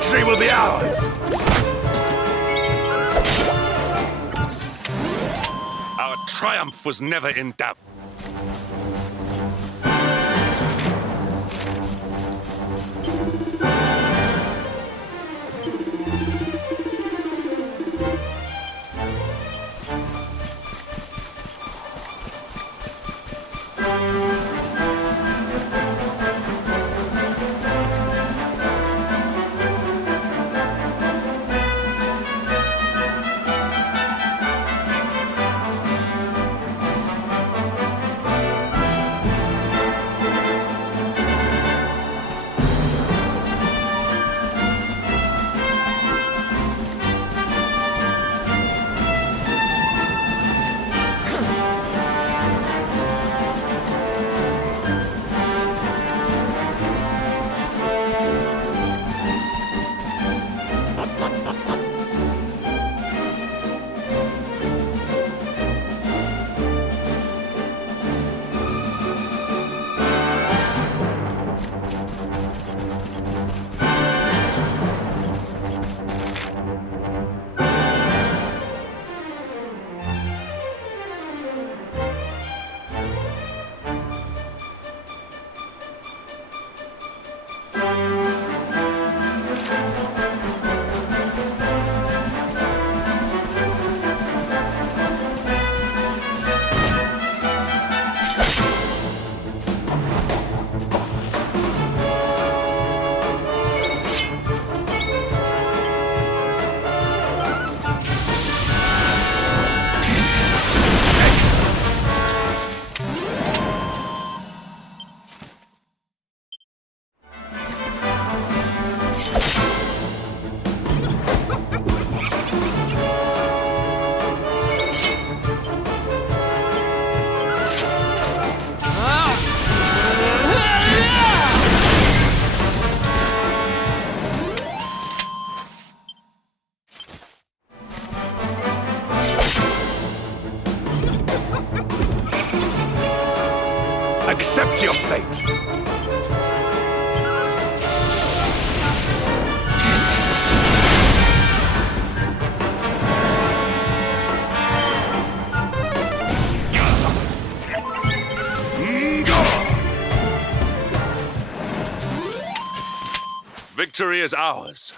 Victory will be ours! Our triumph was never in doubt. Accept your fate! Victory is ours.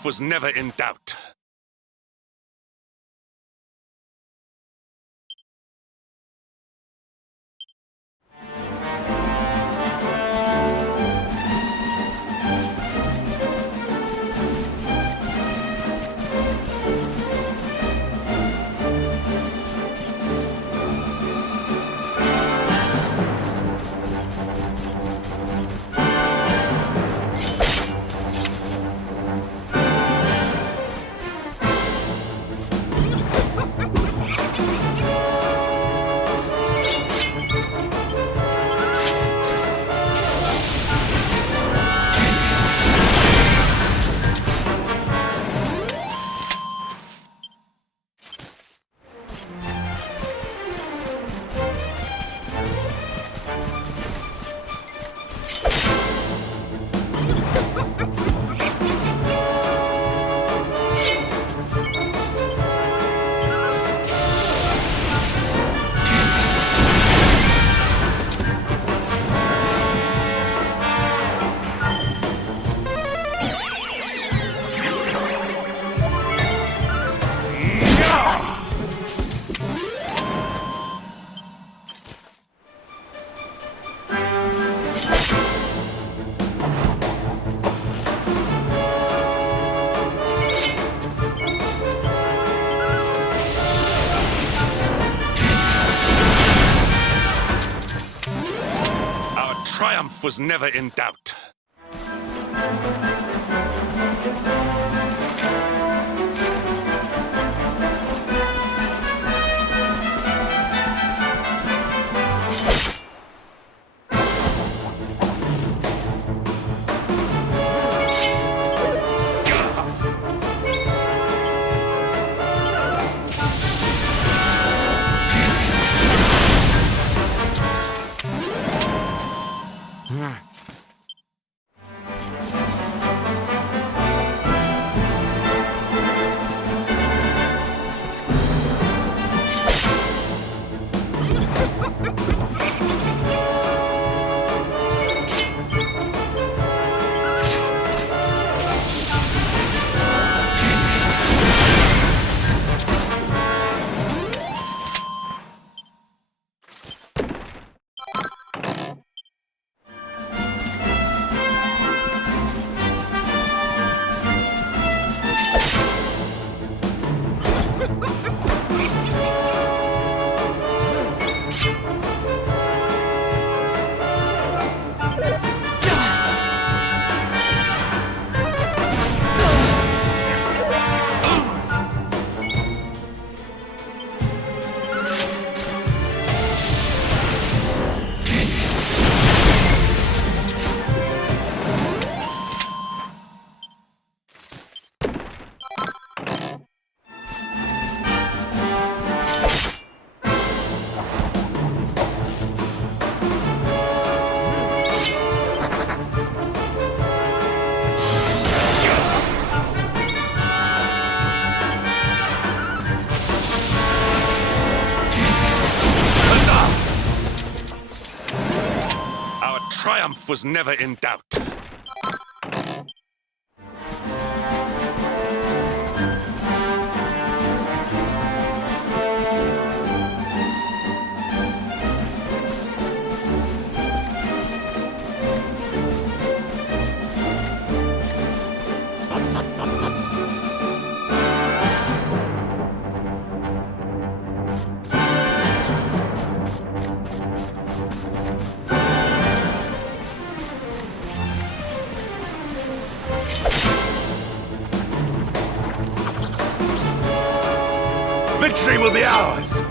triumph was never in doubt. Triumph was never in doubt. Triumph was never in doubt. Victory will be ours!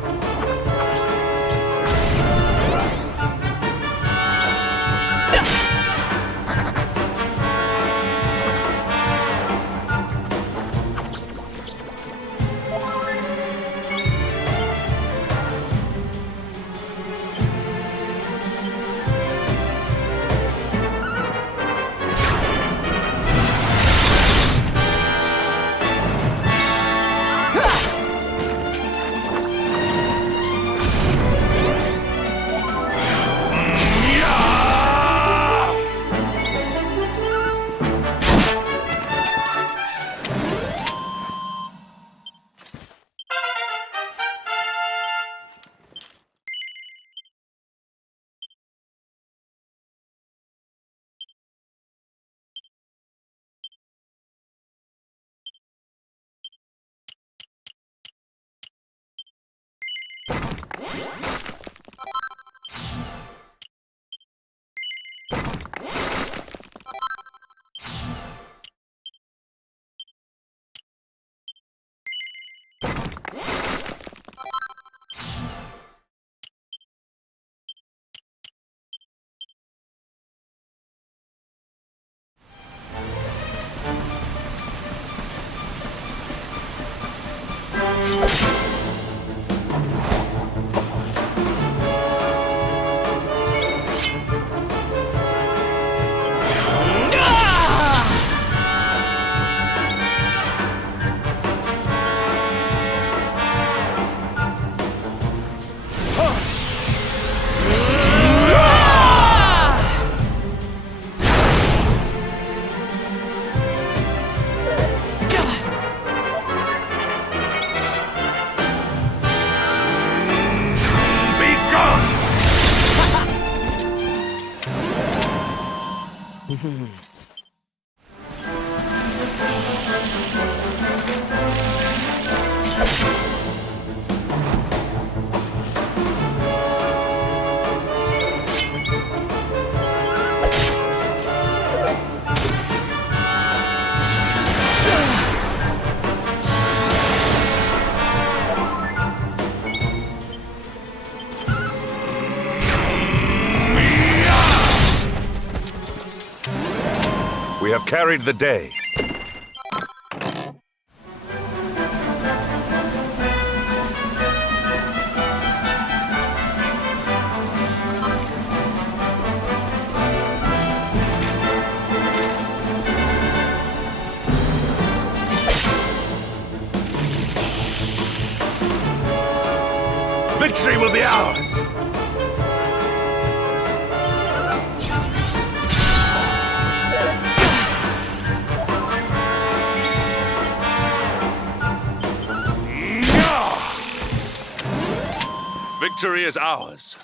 We have carried the day. Victory will be ours! Victory is ours.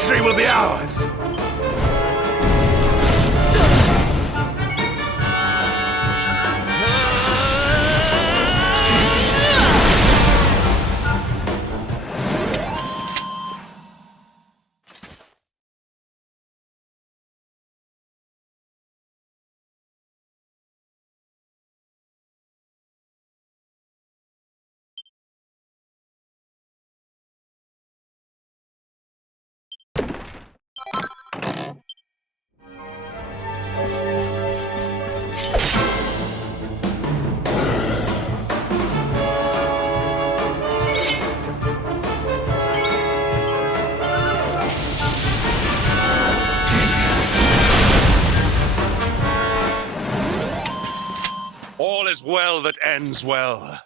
Victory will be ours! All is well that ends well.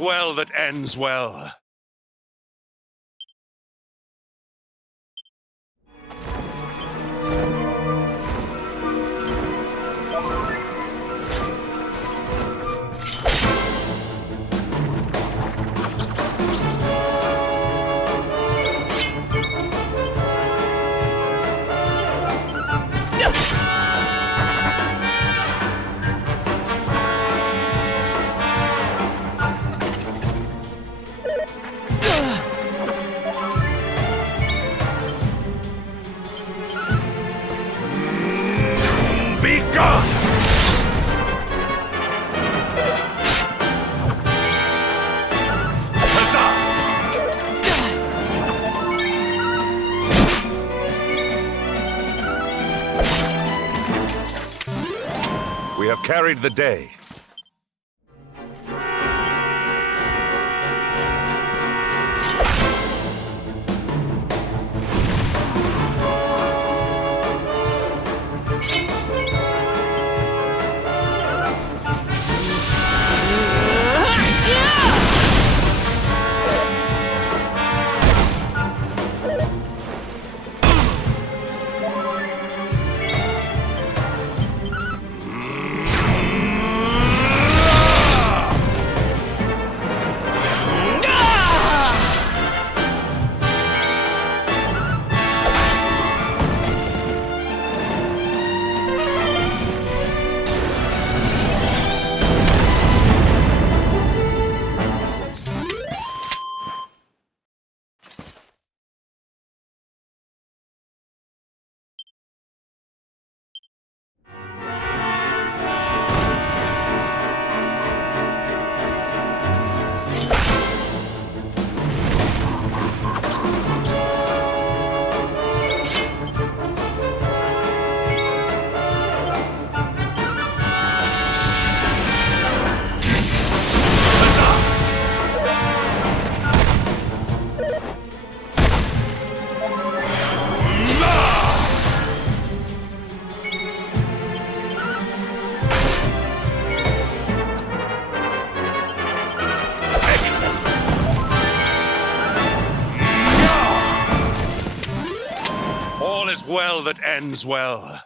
well that ends well. We have carried the day. All is well that ends well.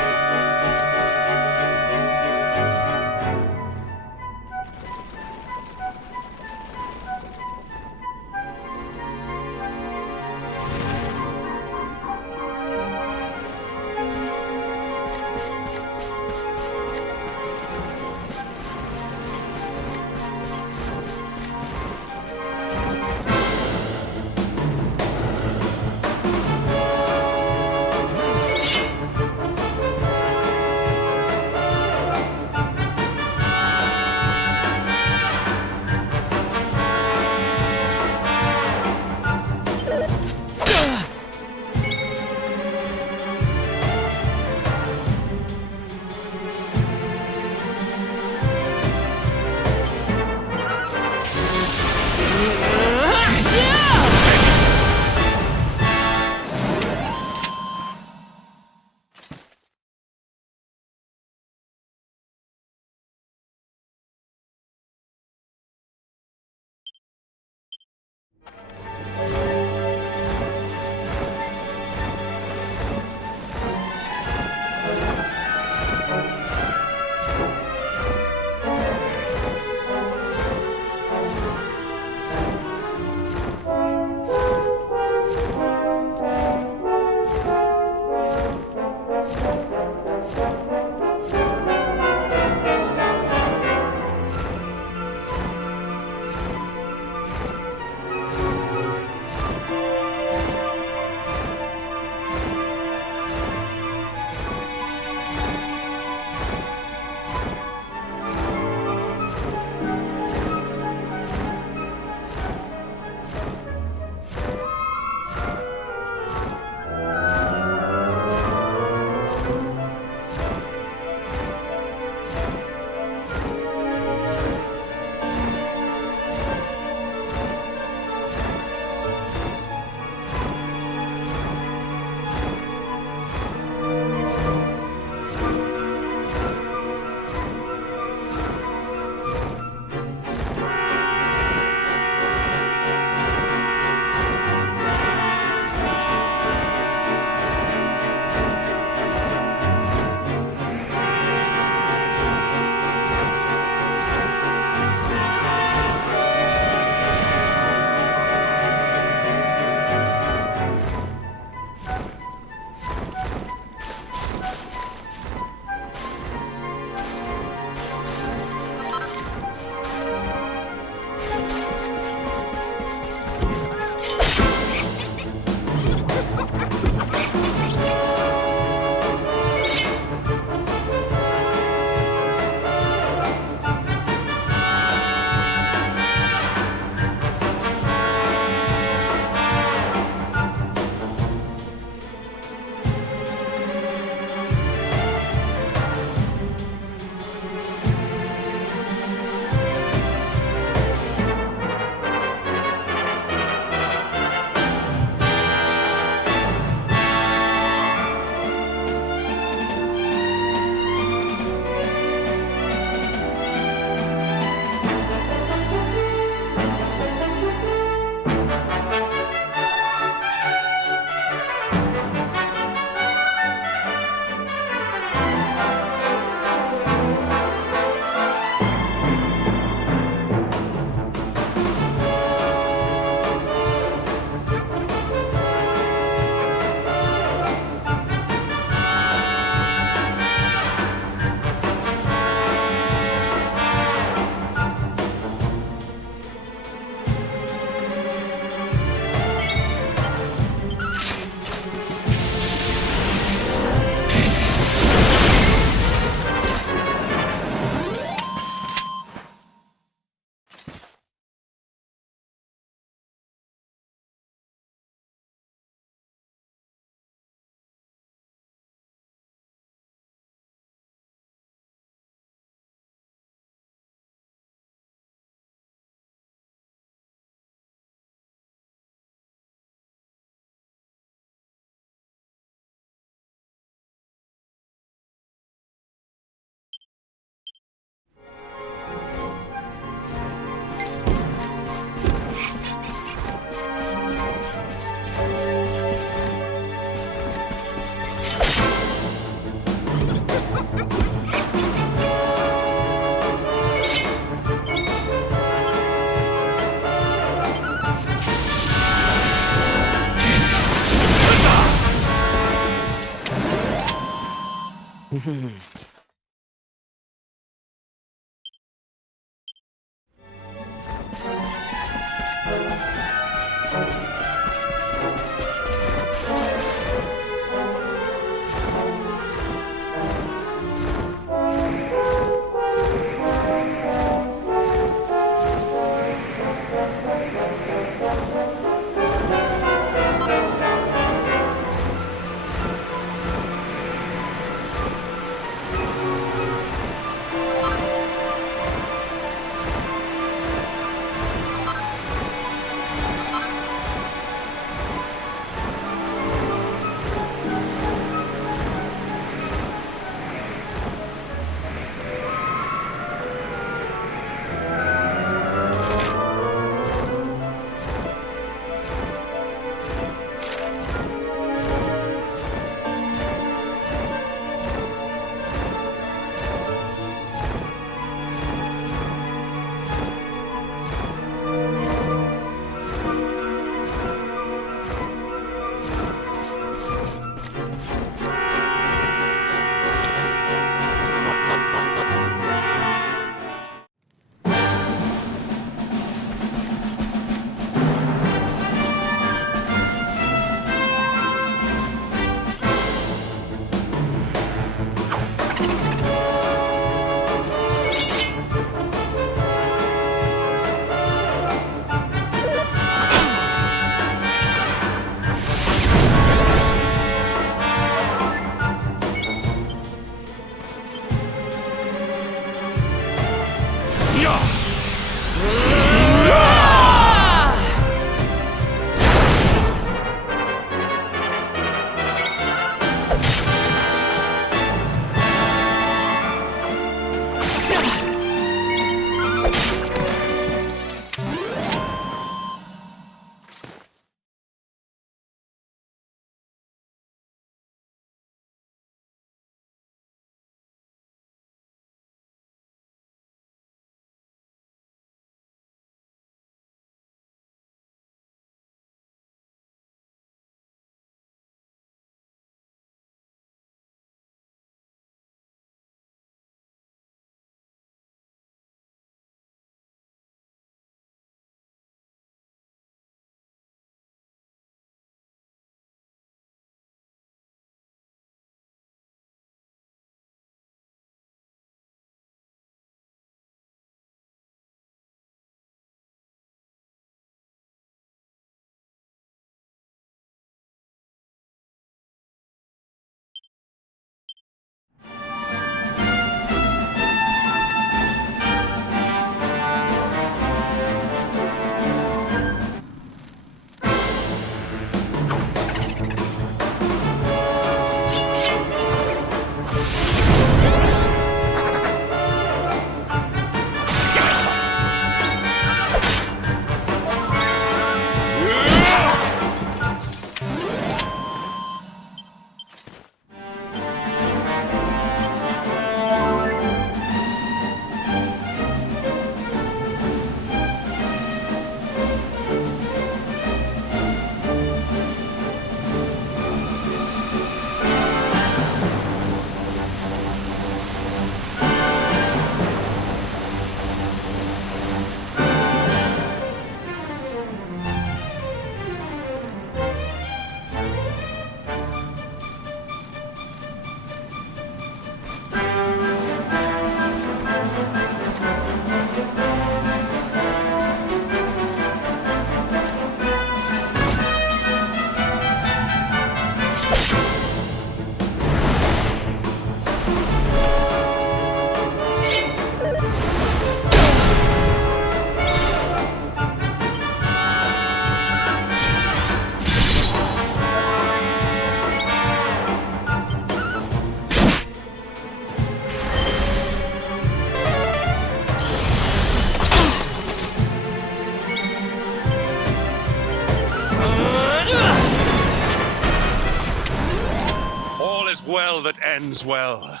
well that ends well.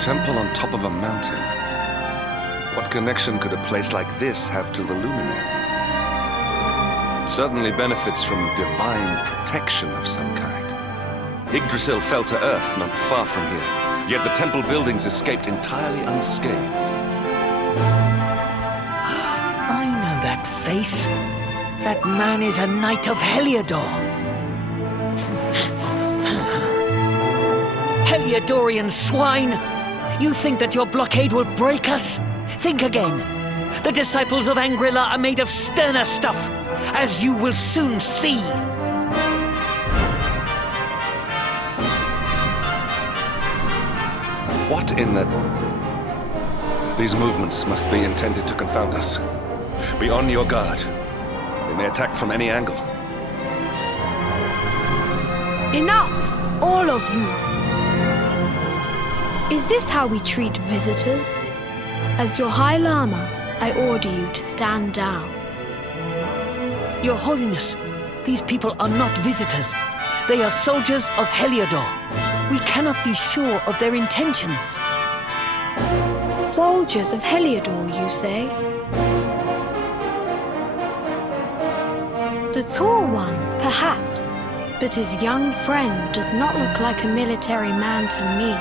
temple on top of a mountain. What connection could a place like this have to the luminary? It certainly benefits from divine protection of some kind. Yggdrasil fell to earth not far from here, yet the temple buildings escaped entirely unscathed. I know that face. That man is a knight of Heliodor. Heliodorian swine! You think that your blockade will break us? Think again. The disciples of Angrila are made of sterner stuff, as you will soon see. What in the... These movements must be intended to confound us. Be on your guard. They may attack from any angle. Enough, all of you. Is this how we treat visitors? As your High Lama, I order you to stand down. Your Holiness, these people are not visitors. They are soldiers of Heliodor. We cannot be sure of their intentions. Soldiers of Heliodor, you say? The tall one, perhaps, but his young friend does not look like a military man to me.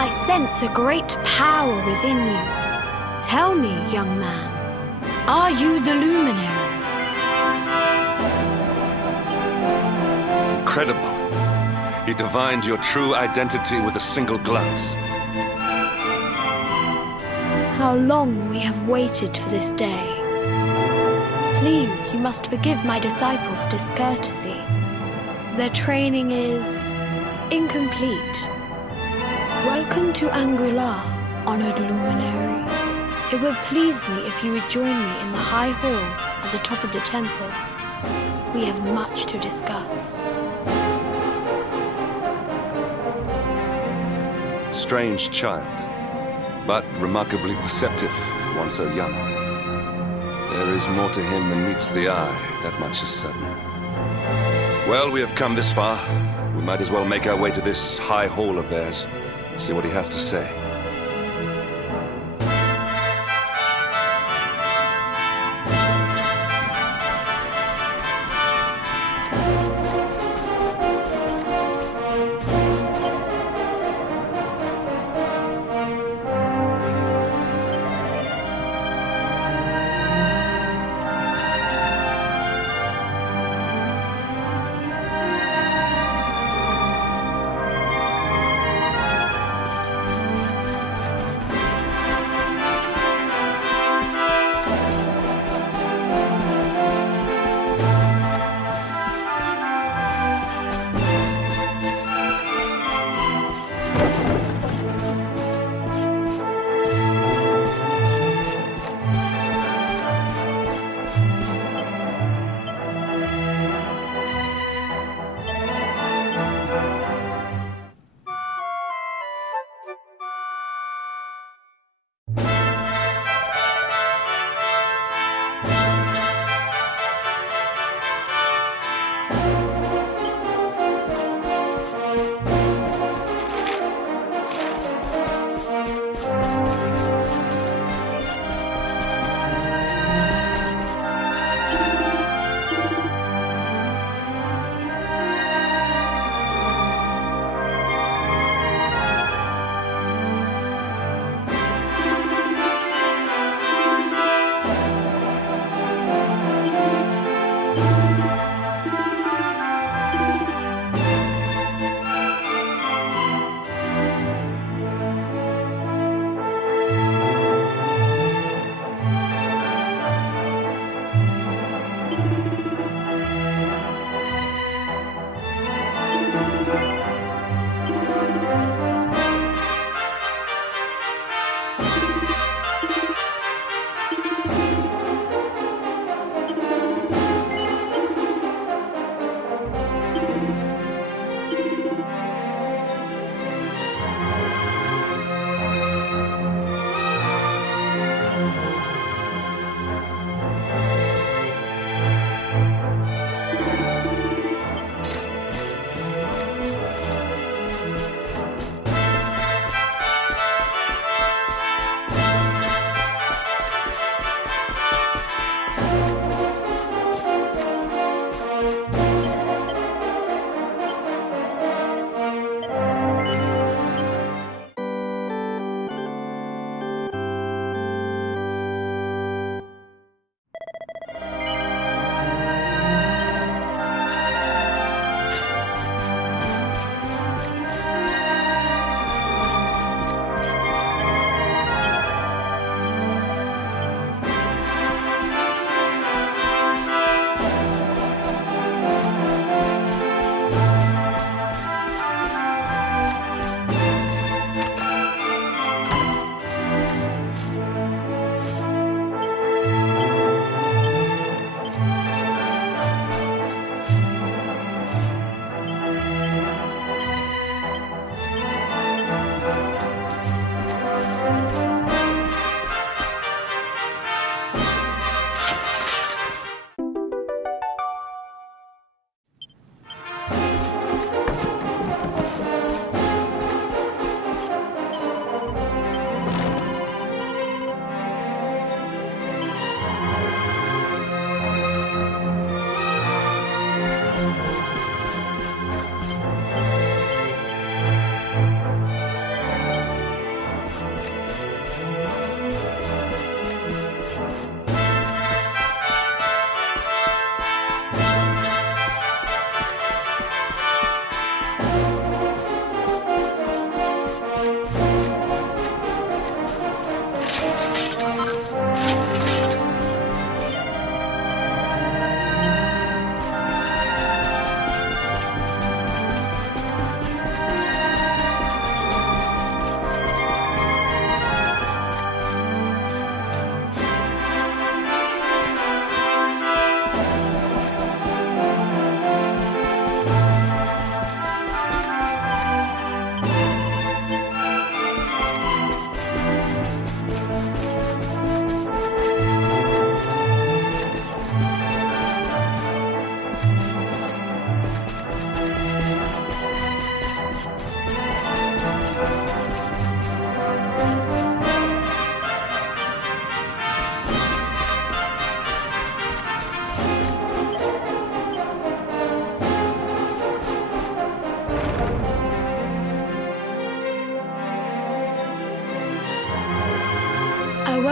I sense a great power within you. Tell me, young man, are you the luminary? Incredible. He divined your true identity with a single glance. How long we have waited for this day. Please, you must forgive my disciples' discourtesy. Their training is incomplete. Welcome to Angrila, honored luminary. It would please me if you would join me in the high hall at the top of the temple. We have much to discuss. Strange child, but remarkably perceptive for one so young. There is more to him than meets the eye, that much is certain. Well, we have come this far. We might as well make our way to this high hall of theirs, see what he has to say.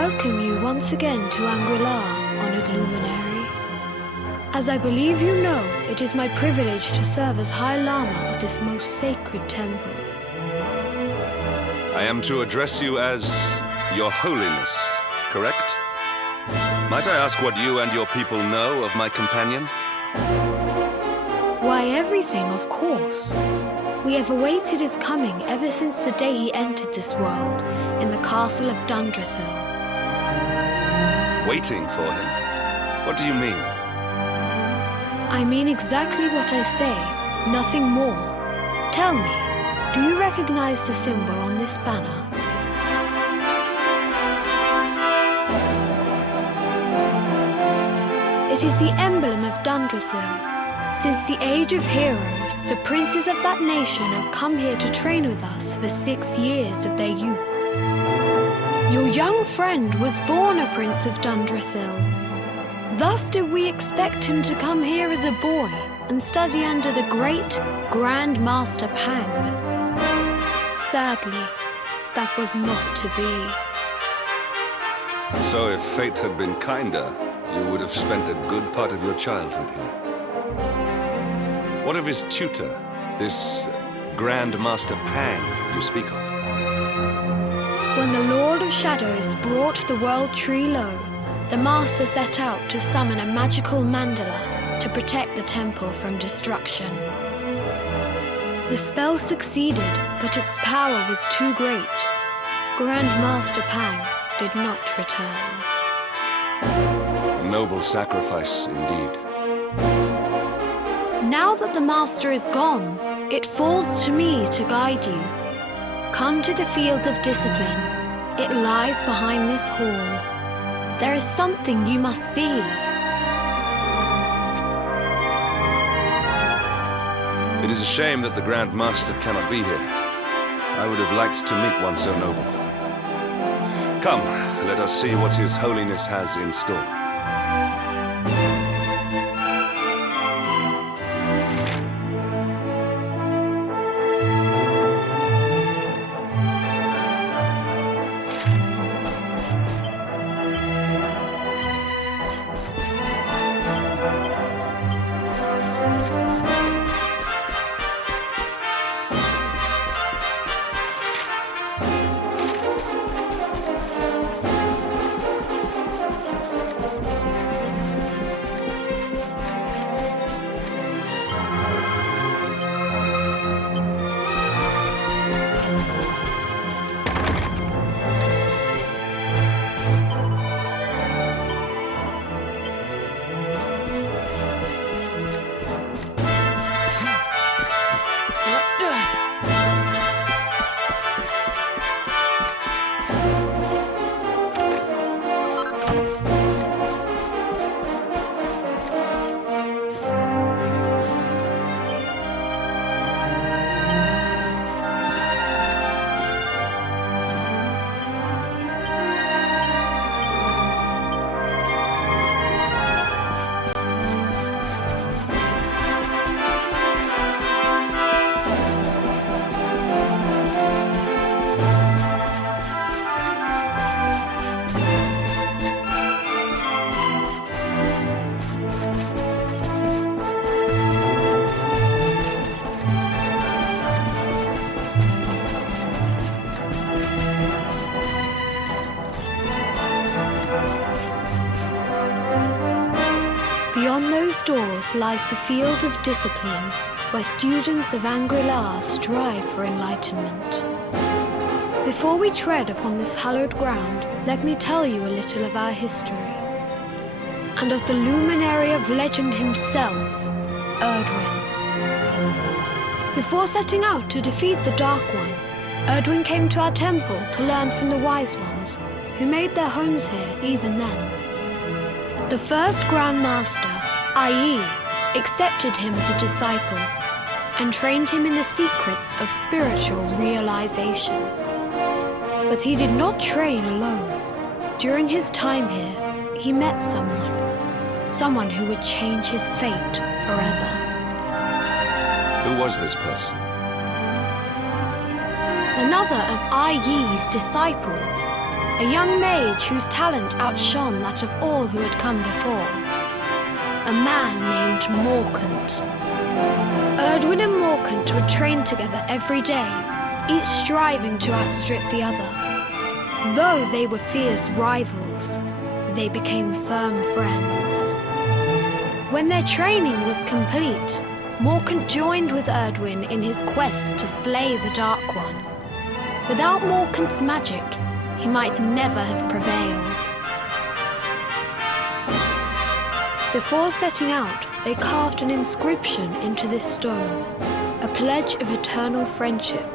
welcome you once again to Anguilla, honored luminary. As I believe you know, it is my privilege to serve as High Lama of this most sacred temple. I am to address you as Your Holiness, correct? Might I ask what you and your people know of my companion? Why, everything, of course. We have awaited his coming ever since the day he entered this world in the castle of Dundrasil. Waiting for him? What do you mean? I mean exactly what I say, nothing more. Tell me, do you recognize the symbol on this banner? It is the emblem of Dundrasil. Since the age of heroes, the princes of that nation have come here to train with us for 6 years of their youth. Your young friend was born a prince of Dundrasil. Thus did we expect him to come here as a boy and study under the great Grand Master Pang. Sadly, that was not to be. So if fate had been kinder, you would have spent a good part of your childhood here. What of his tutor, this Grand Master Pang you speak of? When the Lord of Shadows brought the world tree low, the Master set out to summon a magical mandala to protect the temple from destruction. The spell succeeded, but its power was too great. Grand Master Pang did not return. A noble sacrifice indeed. Now that the Master is gone, it falls to me to guide you. Come to the field of discipline. It lies behind this hall. There is something you must see. It is a shame that the Grand Master cannot be here. I would have liked to meet one so noble. Come, let us see what His Holiness has in store. Beyond those doors lies the field of discipline, where students of Anguilla strive for enlightenment. Before we tread upon this hallowed ground, let me tell you a little of our history, and of the luminary of legend himself, Erdwin. Before setting out to defeat the Dark One, Erdwin came to our temple to learn from the Wise Ones, who made their homes here even then. The first Grand Master, i.e., accepted him as a disciple and trained him in the secrets of spiritual realization. But he did not train alone. During his time here, he met someone who would change his fate forever. Who was this person? Another of I.E.'s disciples, a young mage whose talent outshone that of all who had come before. A man named Morkant. Erdwin and Morkant would train together every day, each striving to outstrip the other. Though they were fierce rivals, they became firm friends. When their training was complete, Morkant joined with Erdwin in his quest to slay the Dark One. Without Morkant's magic, he might never have prevailed. Before setting out, they carved an inscription into this stone, a pledge of eternal friendship.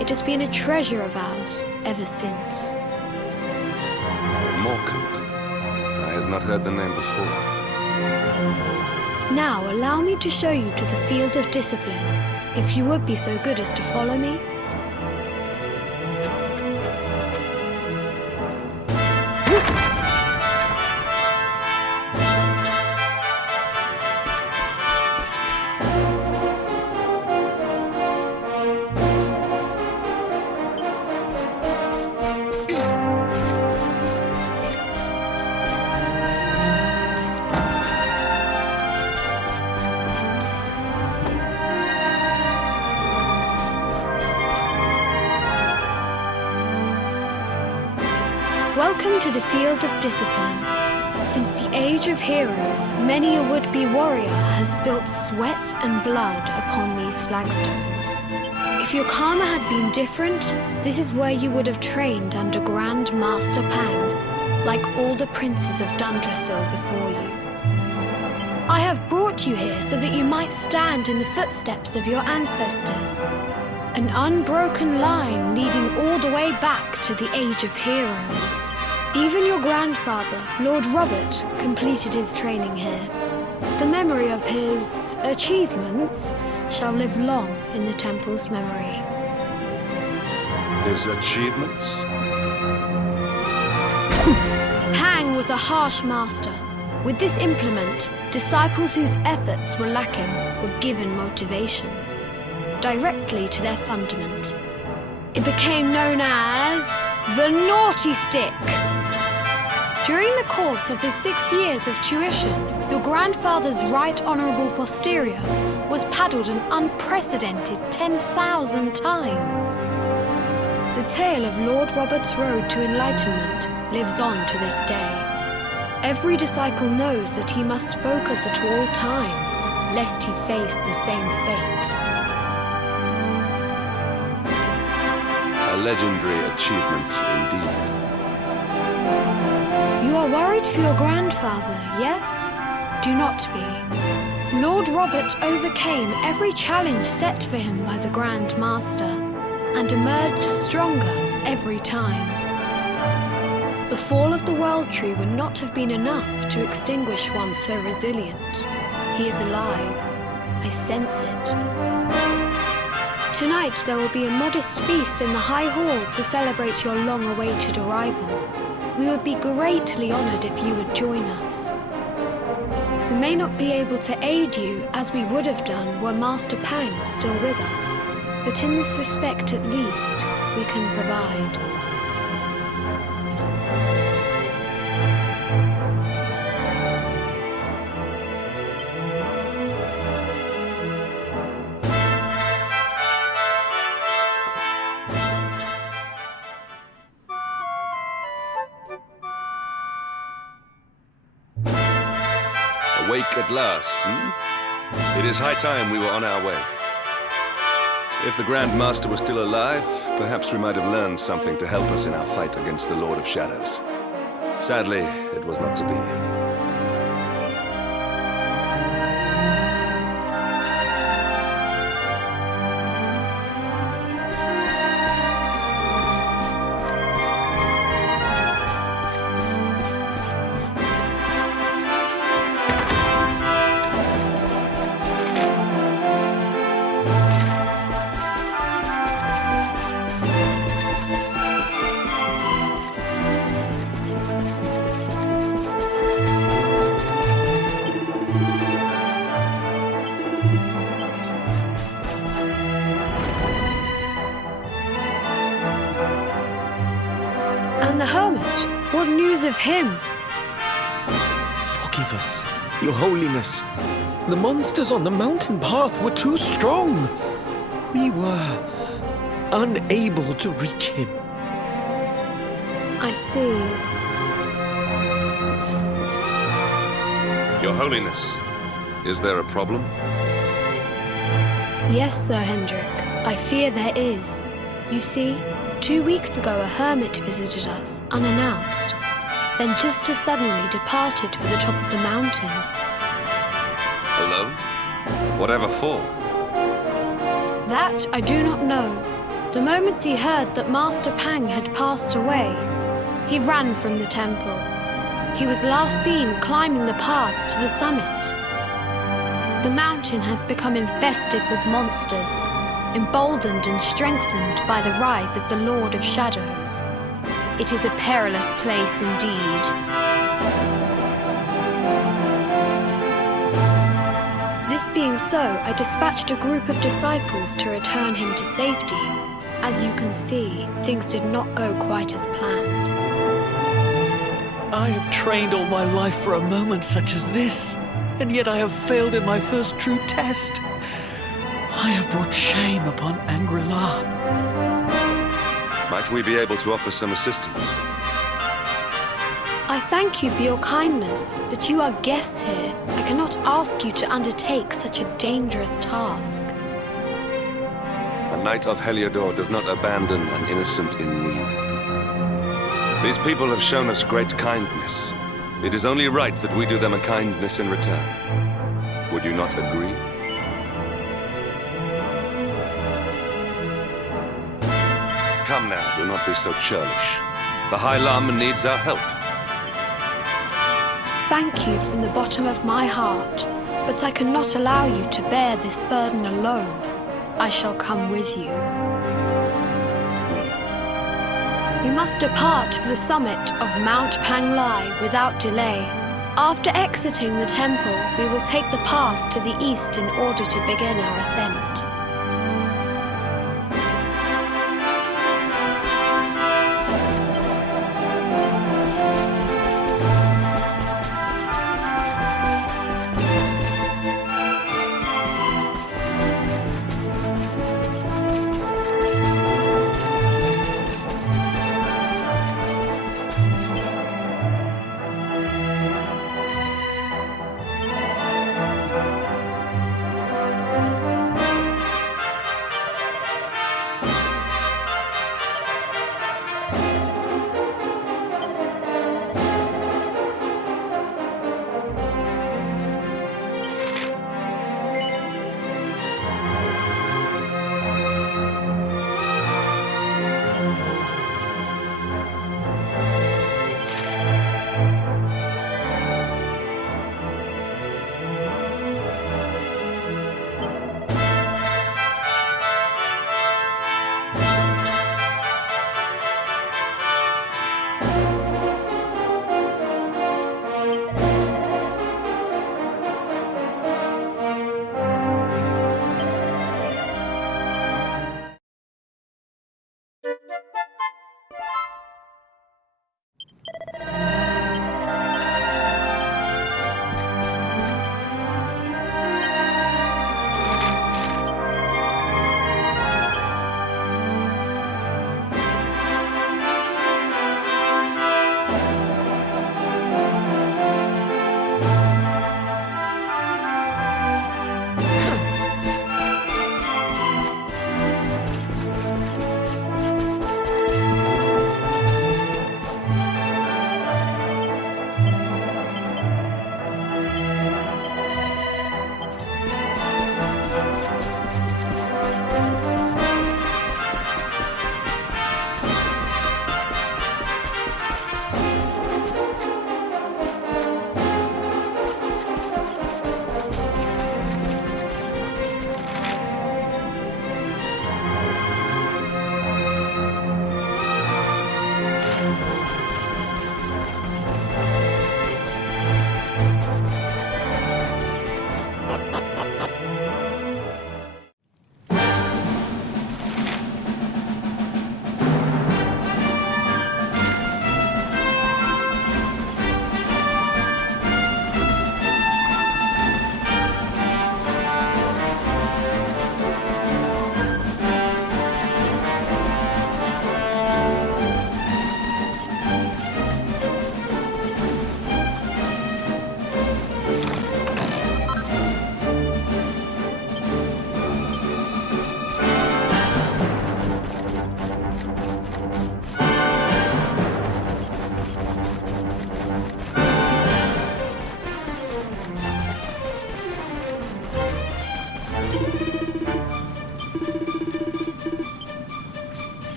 It has been a treasure of ours ever since. Morkant. I have not heard the name before. Now allow me to show you to the field of discipline, if you would be so good as to follow me. Welcome to the field of discipline. Since the age of heroes, many a would-be warrior has spilt sweat and blood upon these flagstones. If your karma had been different, this is where you would have trained under Grand Master Pang, like all the princes of Dundrasil before you. I have brought you here so that you might stand in the footsteps of your ancestors. An unbroken line leading all the way back to the Age of Heroes. Even your grandfather, Lord Robert, completed his training here. The memory of his achievements shall live long in the temple's memory. His achievements? Pang was a harsh master. With this implement, disciples whose efforts were lacking were given motivation directly to their fundament. It became known as the Naughty Stick. During the course of his 6 years of tuition, your grandfather's right honourable posterior was paddled an unprecedented 10,000 times. The tale of Lord Robert's road to enlightenment lives on to this day. Every disciple knows that he must focus at all times, lest he face the same fate. A legendary achievement indeed. You are worried for your grandfather, yes? Do not be. Lord Robert overcame every challenge set for him by the Grand Master, and emerged stronger every time. The fall of the World Tree would not have been enough to extinguish one so resilient. He is alive. I sense it. Tonight there will be a modest feast in the High Hall to celebrate your long-awaited arrival. We would be greatly honoured if you would join us. We may not be able to aid you as we would have done were Master Pang still with us, but in this respect at least, we can provide. Awake at last, hmm? It is high time we were on our way. If the Grand Master was still alive, perhaps we might have learned something to help us in our fight against the Lord of Shadows. Sadly, it was not to be. the hermit? What news of him? Forgive us, Your Holiness. The monsters on the mountain path were too strong. We were unable to reach him. I see. Your Holiness, is there a problem? Yes, Sir Hendrik. I fear there is. You see, 2 weeks ago a hermit visited us, unannounced, then just as suddenly departed for the top of the mountain. Alone? Whatever for? That I do not know. The moment he heard that Master Pang had passed away, he ran from the temple. He was last seen climbing the path to the summit. The mountain has become infested with monsters, emboldened and strengthened by the rise of the Lord of Shadows. It is a perilous place indeed. This being so, I dispatched a group of disciples to return him to safety. As you can see, things did not go quite as planned. I have trained all my life for a moment such as this, and yet I have failed in my first true test. I have brought shame upon Angri-La. Might we be able to offer some assistance? I thank you for your kindness, but you are guests here. I cannot ask you to undertake such a dangerous task. A knight of Heliodor does not abandon an innocent in need. These people have shown us great kindness. It is only right that we do them a kindness in return. Would you not agree? Come now, do not be so churlish. The High Lama needs our help. Thank you from the bottom of my heart, but I cannot allow you to bear this burden alone. I shall come with you. We must depart for the summit of Mount Panglai without delay. After exiting the temple, we will take the path to the east in order to begin our ascent.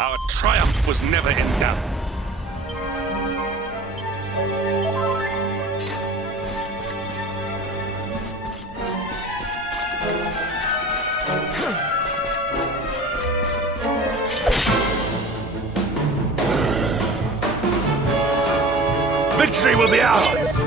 Our triumph was never in doubt. Victory will be ours!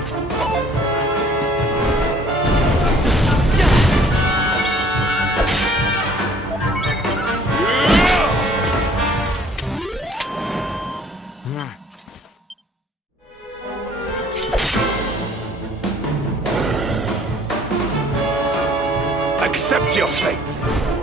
Accept your fate!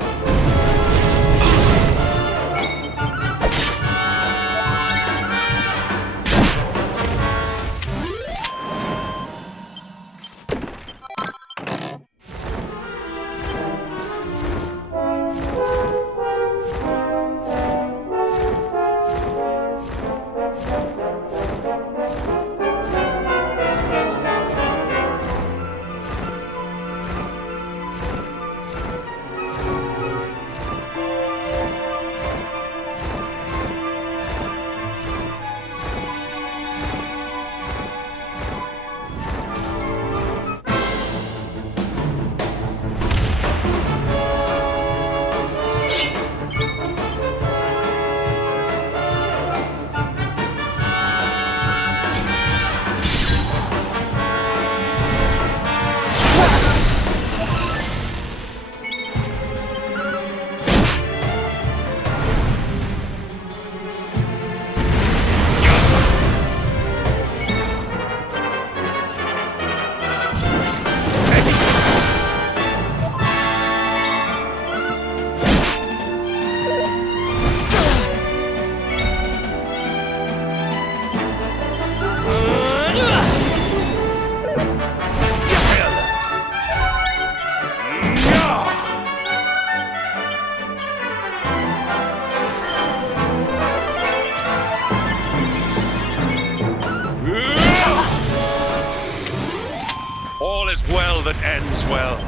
All is well that ends well.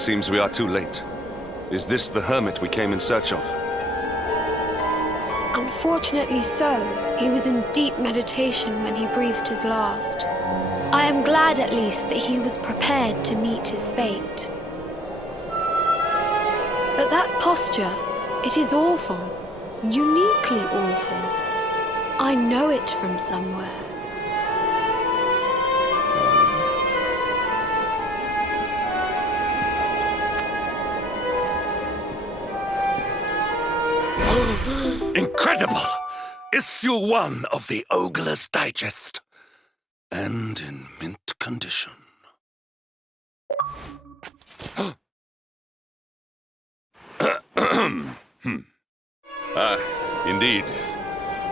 It seems we are too late. Is this the hermit we came in search of? Unfortunately so. He was in deep meditation when he breathed his last. I am glad at least that he was prepared to meet his fate. But that posture, it is awful. Uniquely awful. I know it from somewhere. Incredible! Issue 1 of the Ogre's Digest. And in mint condition. Indeed.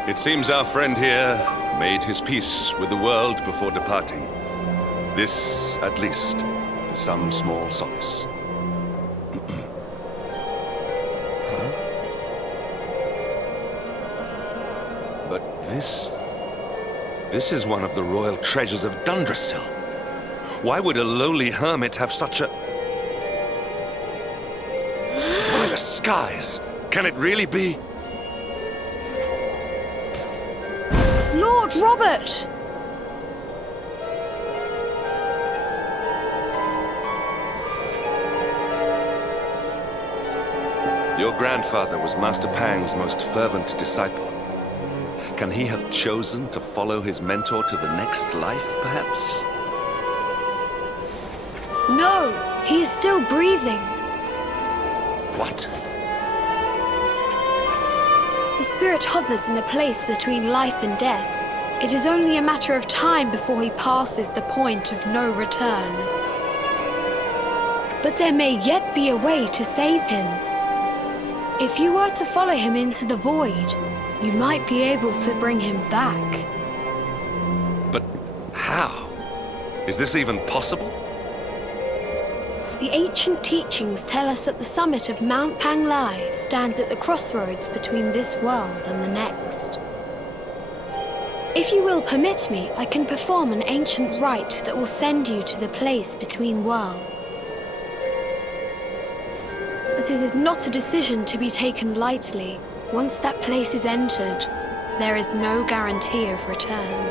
It seems our friend here made his peace with the world before departing. This, at least, is some small solace. But this is one of the royal treasures of Dundrasil. Why would a lowly hermit have such a... By the skies! Can it really be? Lord Robert! Your grandfather was Master Pang's most fervent disciple. Can he have chosen to follow his mentor to the next life, perhaps? No, he is still breathing. What? His spirit hovers in the place between life and death. It is only a matter of time before he passes the point of no return. But there may yet be a way to save him. If you were to follow him into the void, you might be able to bring him back. But how? Is this even possible? The ancient teachings tell us that the summit of Mount Panglai stands at the crossroads between this world and the next. If you will permit me, I can perform an ancient rite that will send you to the place between worlds. But it is not a decision to be taken lightly. Once that place is entered, there is no guarantee of return.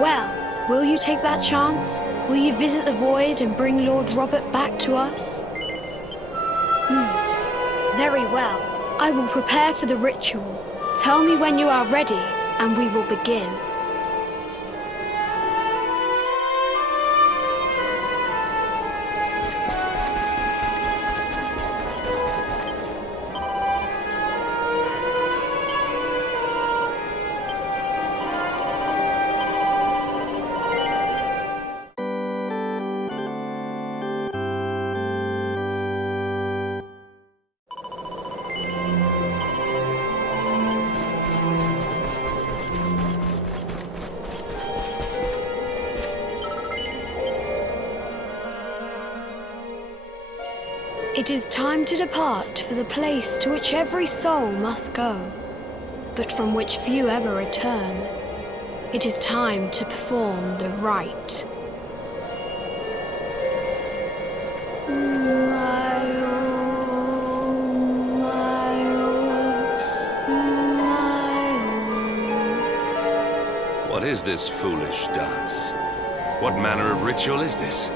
Well, will you take that chance? Will you visit the void and bring Lord Robert back to us? Very well. I will prepare for the ritual. Tell me when you are ready, and we will begin. It is time to depart for the place to which every soul must go, but from which few ever return. It is time to perform the rite. What is this foolish dance? What manner of ritual is this?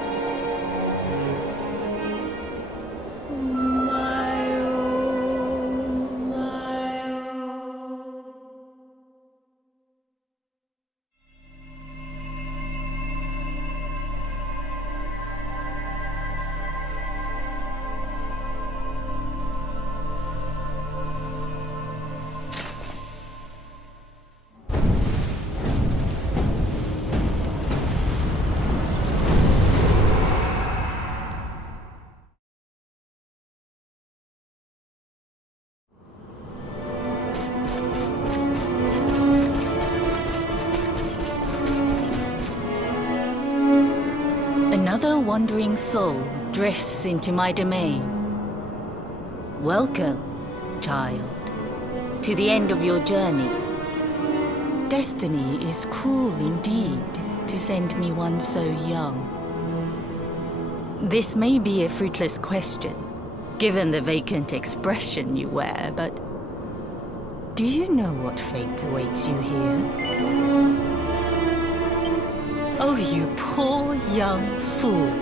Another wandering soul drifts into my domain. Welcome, child, to the end of your journey. Destiny is cruel indeed to send me one so young. This may be a fruitless question, given the vacant expression you wear, but do you know what fate awaits you here? Oh, you poor young fool.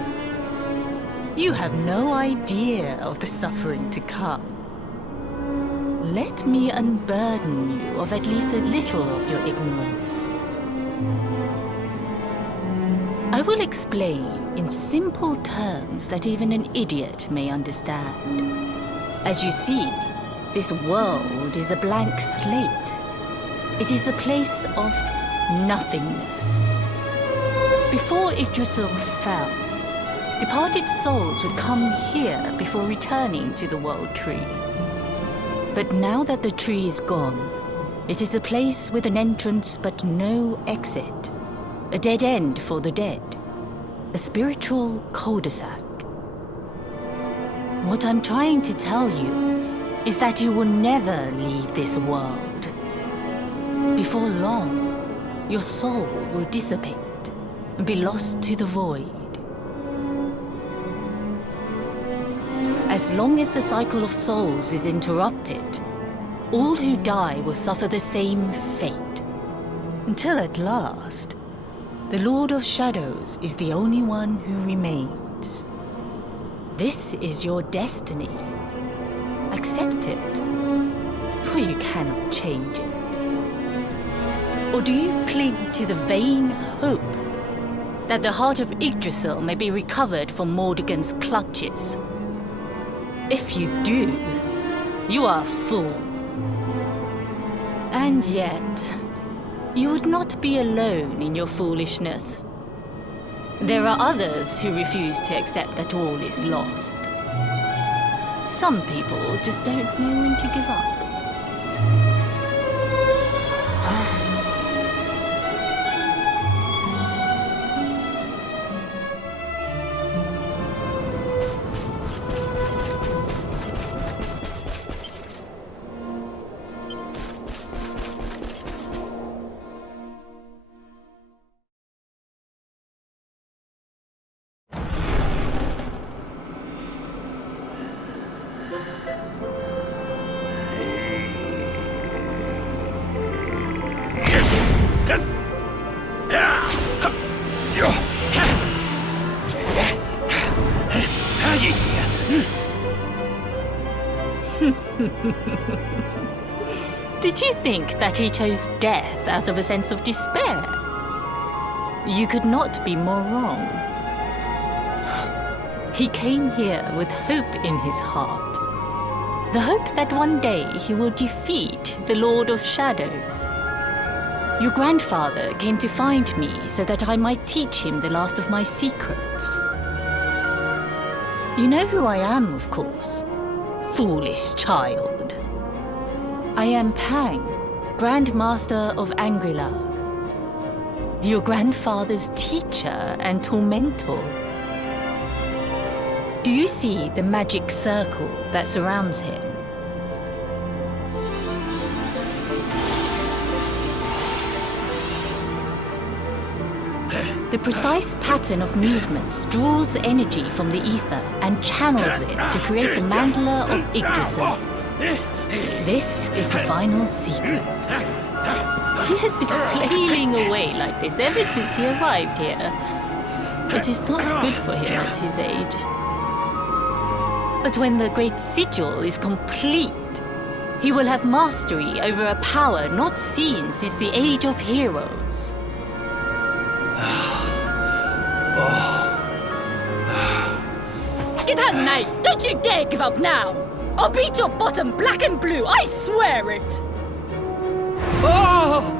You have no idea of the suffering to come. Let me unburden you of at least a little of your ignorance. I will explain in simple terms that even an idiot may understand. As you see, this world is a blank slate. It is a place of nothingness. Before Yggdrasil fell, departed souls would come here before returning to the World Tree. But now that the tree is gone, it is a place with an entrance but no exit. A dead end for the dead. A spiritual cul-de-sac. What I'm trying to tell you is that you will never leave this world. Before long, your soul will dissipate and be lost to the void. As long as the cycle of souls is interrupted, all who die will suffer the same fate. Until at last, the Lord of Shadows is the only one who remains. This is your destiny. Accept it, for you cannot change it. Or do you cling to the vain hope that the heart of Yggdrasil may be recovered from Mordegon's clutches? If you do, you are a fool. And yet, you would not be alone in your foolishness. There are others who refuse to accept that all is lost. Some people just don't know when to give up. Did you think that he chose death out of a sense of despair? You could not be more wrong. He came here with hope in his heart. The hope that one day he will defeat the Lord of Shadows. Your grandfather came to find me so that I might teach him the last of my secrets. You know who I am, of course. Foolish child. I am Pang, Grand Master of Angrilag. Your grandfather's teacher and tormentor. Do you see the magic circle that surrounds him? The precise pattern of movements draws energy from the ether and channels it to create the mandala of Yggdrasil. This is the final secret. He has been flailing away like this ever since he arrived here. It is not good for him at his age. But when the great sigil is complete, he will have mastery over a power not seen since the Age of Heroes. Get out, knight! Don't you dare give up now! I'll beat your bottom black and blue, I swear it! Oh!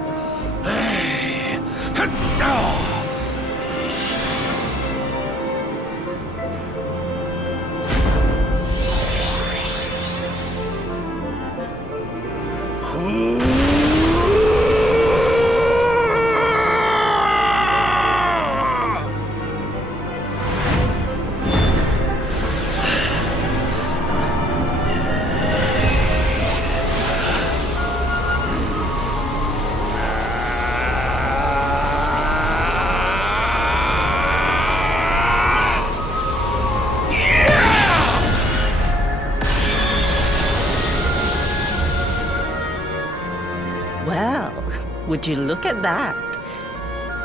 Would you look at that?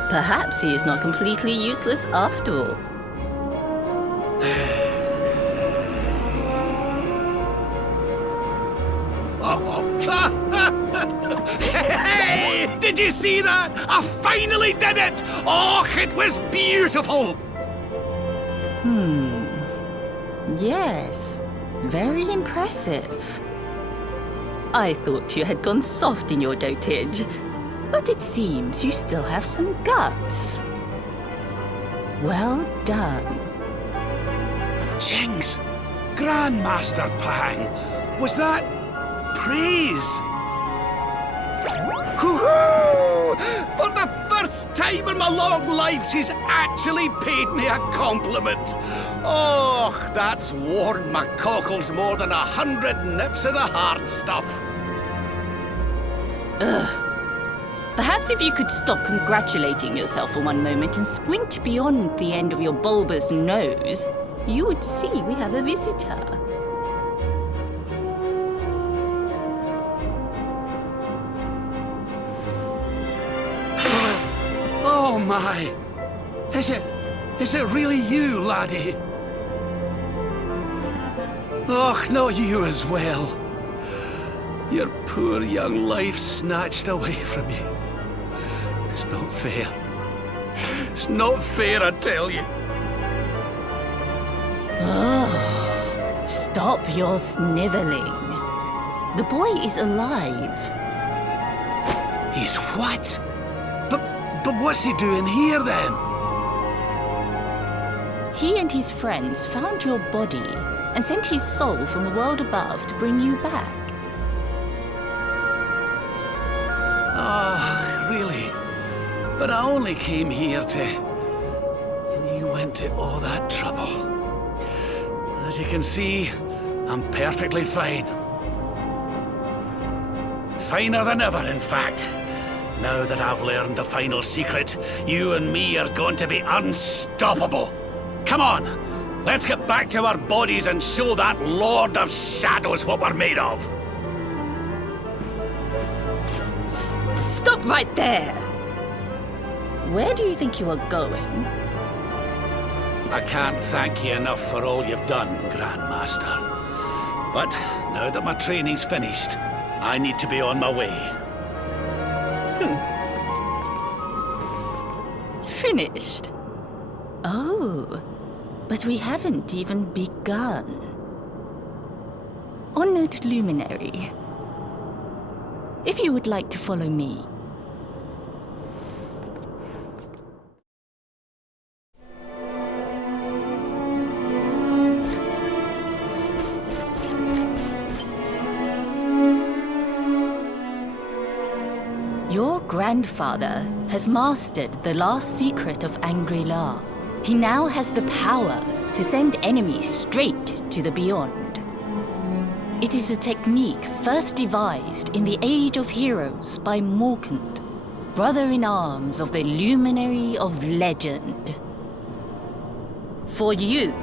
Perhaps he is not completely useless after all. Hey! Did you see that? I finally did it! Oh, it was beautiful! Yes, very impressive. I thought you had gone soft in your dotage, but it seems you still have some guts. Well done. Jinx! Grandmaster Pang! Was that praise? Hoo-hoo! For the first time in my long life, she's actually paid me a compliment. Oh, that's warmed my cockles more than 100 nips of the hard stuff. Perhaps if you could stop congratulating yourself for one moment and squint beyond the end of your bulbous nose, you would see we have a visitor. Oh my! Is it really you, laddie? Oh, not you as well. Your poor young life snatched away from you. It's not fair. It's not fair, I tell you. Stop your sniveling. The boy is alive. He's what? But what's he doing here then? He and his friends found your body and sent his soul from the world above to bring you back. Ah, really? But I only came here to... And you went to all that trouble. As you can see, I'm perfectly fine. Finer than ever, in fact. Now that I've learned the final secret, you and me are going to be unstoppable. Come on, let's get back to our bodies and show that Lord of Shadows what we're made of. Stop right there! Where do you think you are going? I can't thank you enough for all you've done, Grandmaster. But now that my training's finished, I need to be on my way. Finished? Oh, but we haven't even begun. Honored Luminary, if you would like to follow me. Your grandfather has mastered the last secret of Angri-La. He now has the power to send enemies straight to the beyond. It is a technique first devised in the Age of Heroes by Morkant, brother-in-arms of the Luminary of Legend. For you,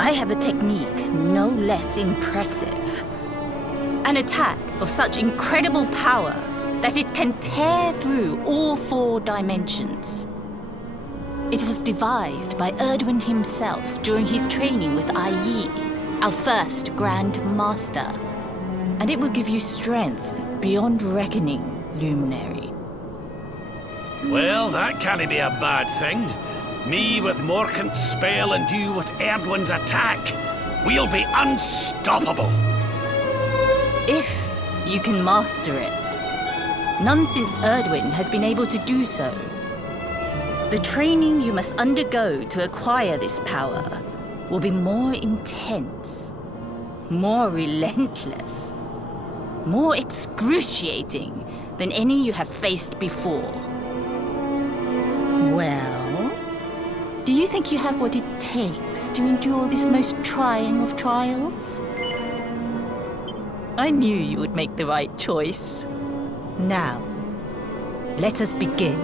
I have a technique no less impressive. An attack of such incredible power that it can tear through all 4 dimensions. It was devised by Erdwin himself during his training with Yi, our first Grand Master. And it will give you strength beyond reckoning, Luminary. Well, that can't be a bad thing. Me with Morkant's spell and you with Erdwin's attack. We'll be unstoppable. If you can master it. None since Erdwin has been able to do so. The training you must undergo to acquire this power will be more intense, more relentless, more excruciating than any you have faced before. Well, do you think you have what it takes to endure this most trying of trials? I knew you would make the right choice. Now, let us begin.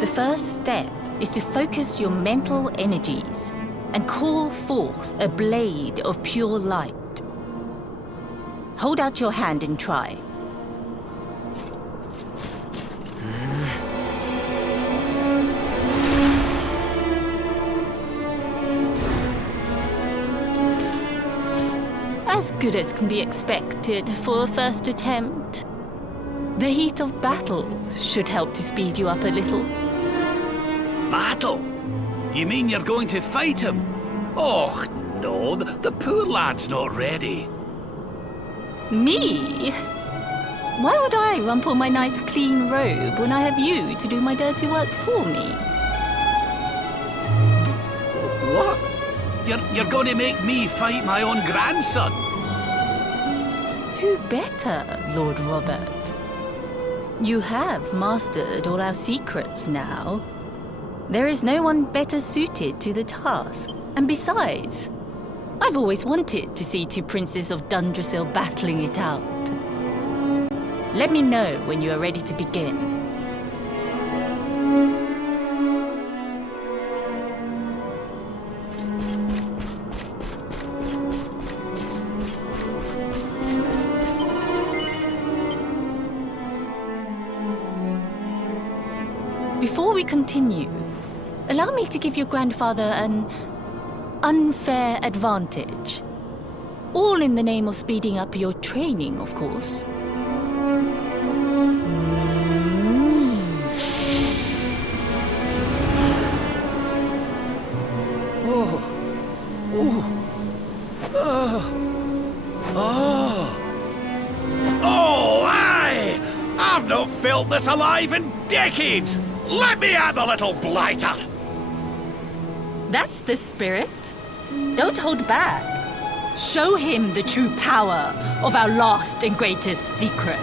The first step is to focus your mental energies and call forth a blade of pure light. Hold out your hand and try. As good as can be expected for a first attempt. The heat of battle should help to speed you up a little. Battle? You mean you're going to fight him? Oh, no, the poor lad's not ready. Me? Why would I rumple my nice clean robe when I have you to do my dirty work for me? What? You're going to make me fight my own grandson? Who better, Lord Robert? You have mastered all our secrets now. There is no one better suited to the task. And besides, I've always wanted to see two princes of Dundrasil battling it out. Let me know when you are ready to begin. Before we continue, allow me to give your grandfather an unfair advantage. All in the name of speeding up your training, of course. Oh, aye! I've not felt this alive in decades! Let me at the little blighter! That's the spirit. Don't hold back. Show him the true power of our last and greatest secret.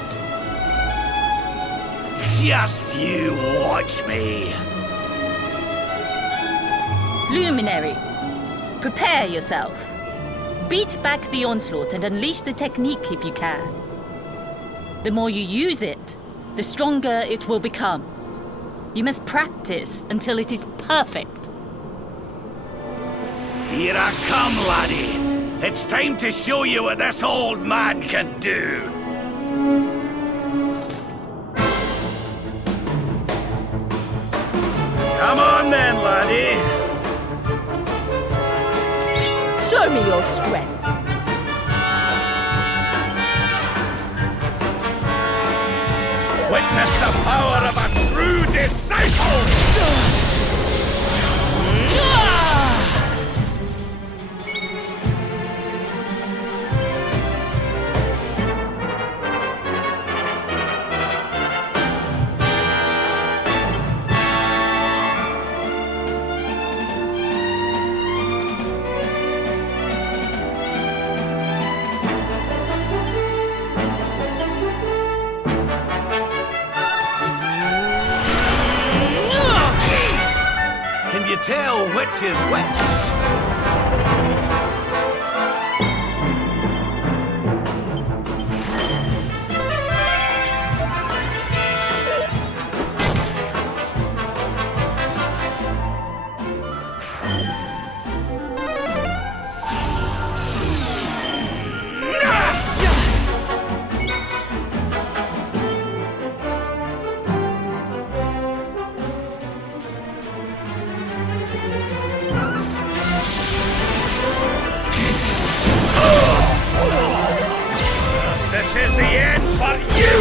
Just you watch me. Luminary, prepare yourself. Beat back the onslaught and unleash the technique if you can. The more you use it, the stronger it will become. You must practice until it is perfect. Here I come, laddie. It's time to show you what this old man can do. Come on then, laddie. Show me your strength. Witness the power of a true disciple! Can you tell which is which? This is the end for you!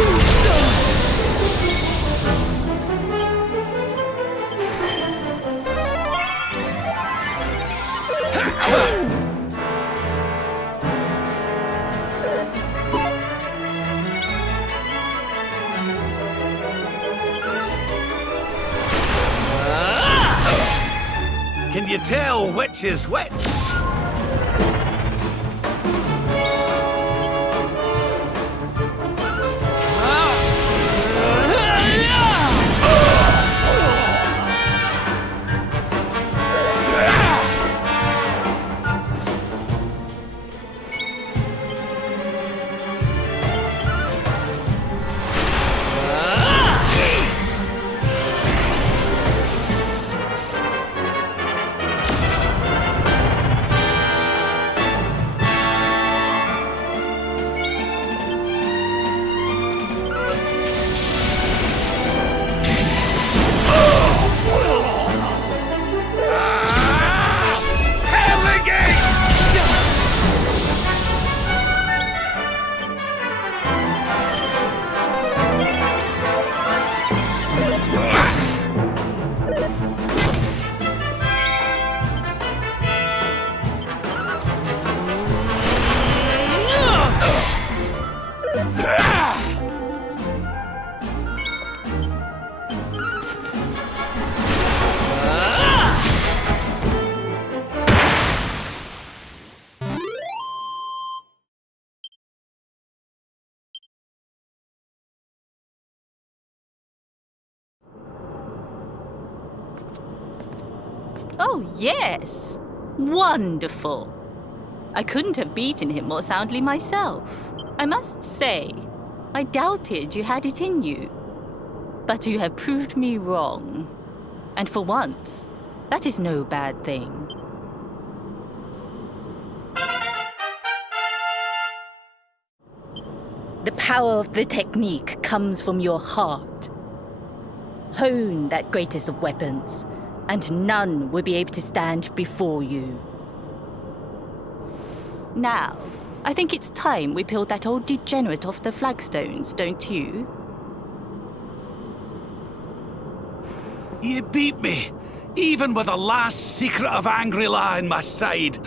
Can you tell which is which? Oh, yes. Wonderful. I couldn't have beaten him more soundly myself. I must say, I doubted you had it in you. But you have proved me wrong. And for once, that is no bad thing. The power of the technique comes from your heart. Hone that greatest of weapons, and none will be able to stand before you. Now, I think it's time we peeled that old degenerate off the flagstones, don't you? You beat me, even with the last secret of Angry-La in my side.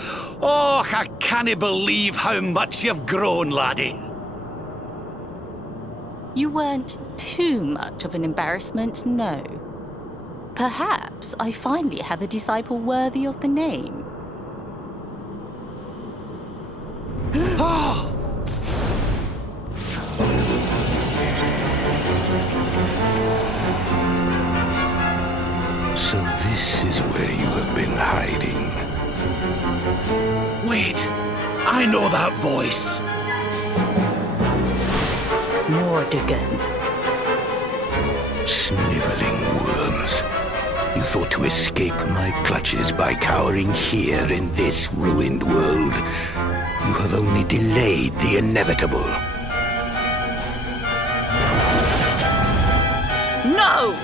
Oh, I can't believe how much you've grown, laddie. You weren't too much of an embarrassment, no. Perhaps I finally have a disciple worthy of the name. Oh! So this is where you have been hiding. Wait, I know that voice. Mordigan. Sniveling worms. You thought to escape my clutches by cowering here in this ruined world. You have only delayed the inevitable. No!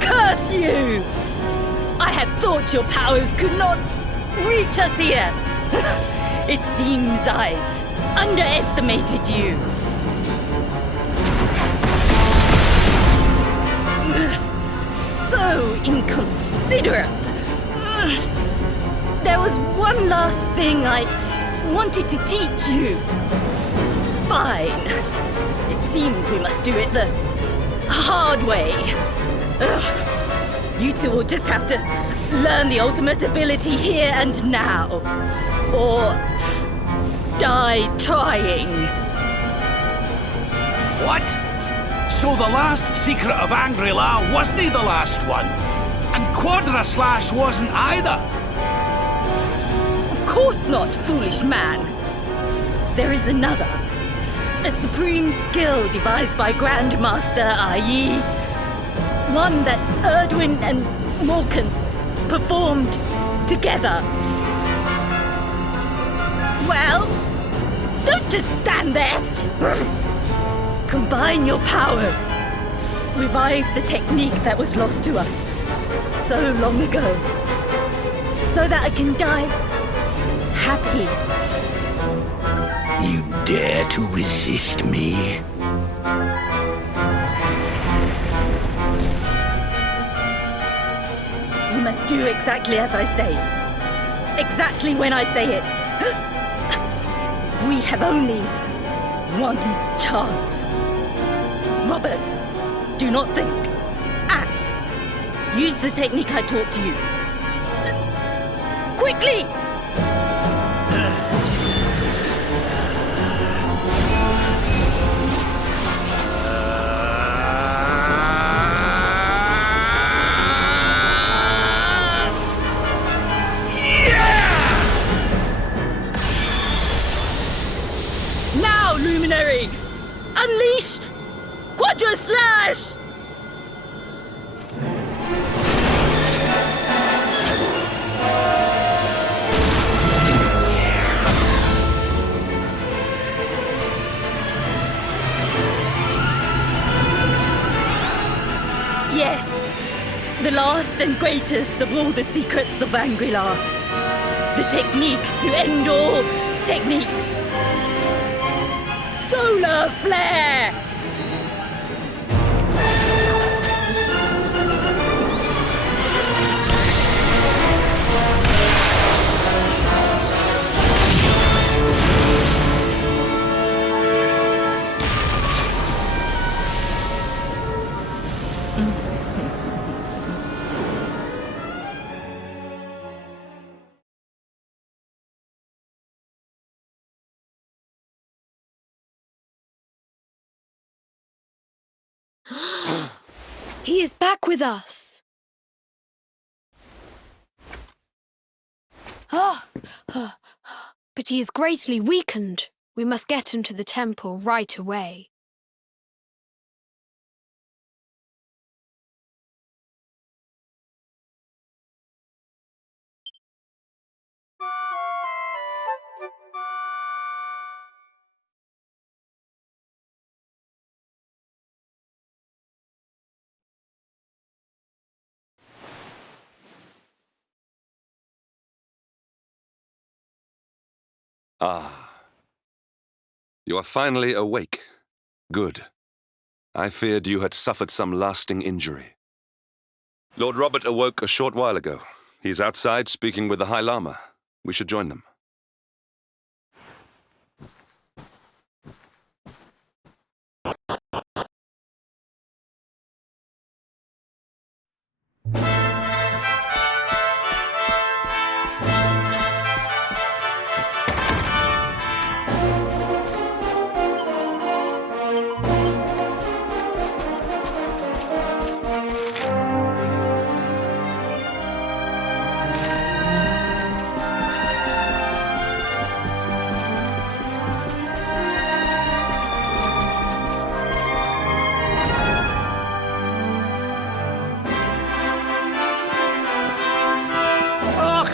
Curse you! I had thought your powers could not reach us here. It seems I underestimated you. So inconsiderate. There was one last thing I wanted to teach you. Fine. It seems we must do it the hard way. You two will just have to learn the ultimate ability here and now. Or die trying. What? So the last secret of Angry-La wasn't the last one? And Quadra Slash wasn't either? Of course not, foolish man. There is another. A supreme skill devised by Grandmaster, i.e. one that Erdwin and Morkan performed together. Well, don't just stand there. Combine your powers. Revive the technique that was lost to us so long ago. So that I can die happy. You dare to resist me? You must do exactly as I say. Exactly when I say it. We have only one chance. Robert, do not think. Act. Use the technique I taught to you. Quickly! Now, Luminary! Unleash Quadra Slash! Yes, the last and greatest of all the secrets of Angry-La. The technique to end all techniques. Solar Flare! He is back with us. But he is greatly weakened. We must get him to the temple right away. Ah. You are finally awake. Good. I feared you had suffered some lasting injury. Lord Robert awoke a short while ago. He's outside speaking with the High Lama. We should join them.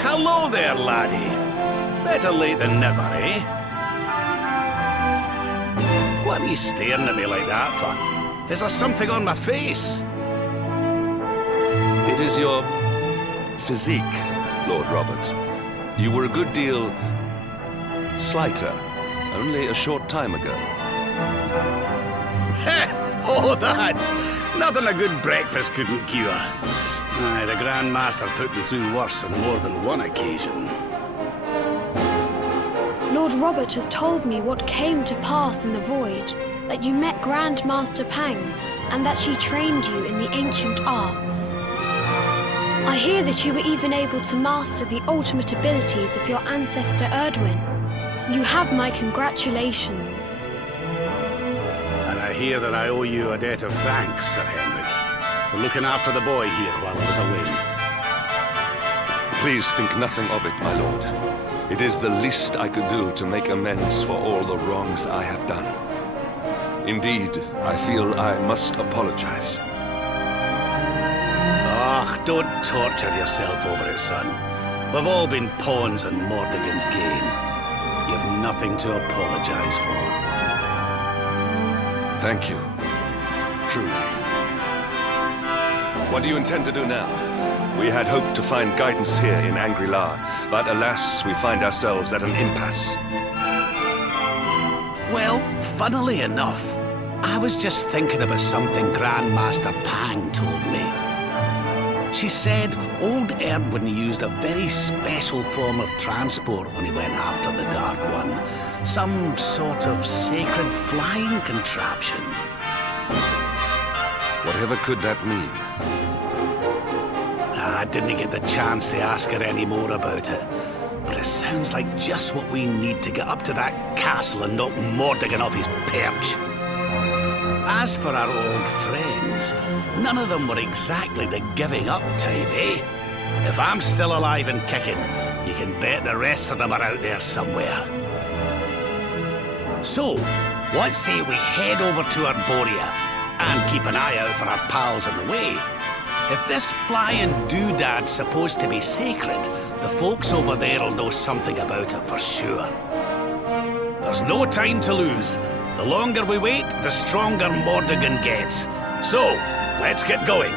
Hello there, laddie. Better late than never, eh? What are you staring at me like that for? Is there something on my face? It is your physique, Lord Robert. You were a good deal slighter only a short time ago. Oh, that! Nothing a good breakfast couldn't cure. Aye, the Grand Master put me through worse on more than one occasion. Lord Robert has told me what came to pass in the void, that you met Grand Master Pang, and that she trained you in the ancient arts. I hear that you were even able to master the ultimate abilities of your ancestor Erdwin. You have my congratulations. And I hear that I owe you a debt of thanks, Sir Henrik, for looking after the boy here while I was away. Please think nothing of it, my lord. It is the least I could do to make amends for all the wrongs I have done. Indeed, I feel I must apologize. Ah, don't torture yourself over it, son. We've all been pawns in Mordegon's game. You've nothing to apologize for. Thank you. Truly. What do you intend to do now? We had hoped to find guidance here in Angri-La, but alas, we find ourselves at an impasse. Well, funnily enough, I was just thinking about something Grand Master Pang told me. She said old Erdwin used a very special form of transport when he went after the Dark One. Some sort of sacred flying contraption. Whatever could that mean? I didn't get the chance to ask her any more about it. But it sounds like just what we need to get up to that castle and knock Mordegon off his perch. As for our old friends, none of them were exactly the giving up type, eh? If I'm still alive and kicking, you can bet the rest of them are out there somewhere. So, what say we head over to Arborea and keep an eye out for our pals on the way? If this flying doodad's supposed to be sacred, the folks over there will know something about it for sure. There's no time to lose. The longer we wait, the stronger Mordegon gets. So, let's get going.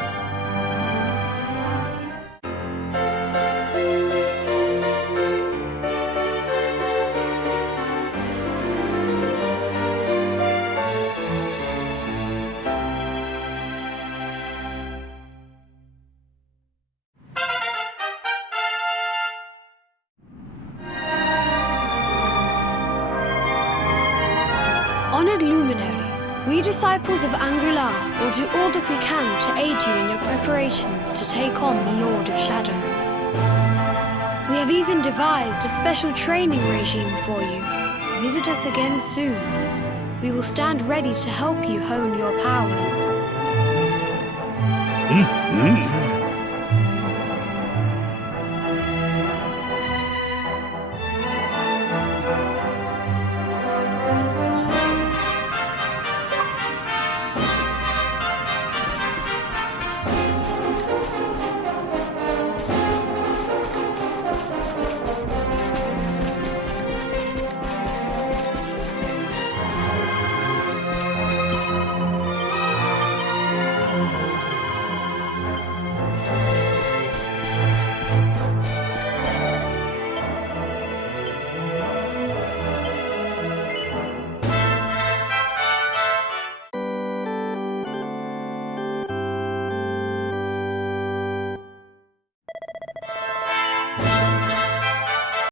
Honored Luminary, we disciples of Angri-La will do all that we can to aid you in your preparations to take on the Lord of Shadows. We have even devised a special training regime for you. Visit us again soon. We will stand ready to help you hone your powers. Mm-hmm.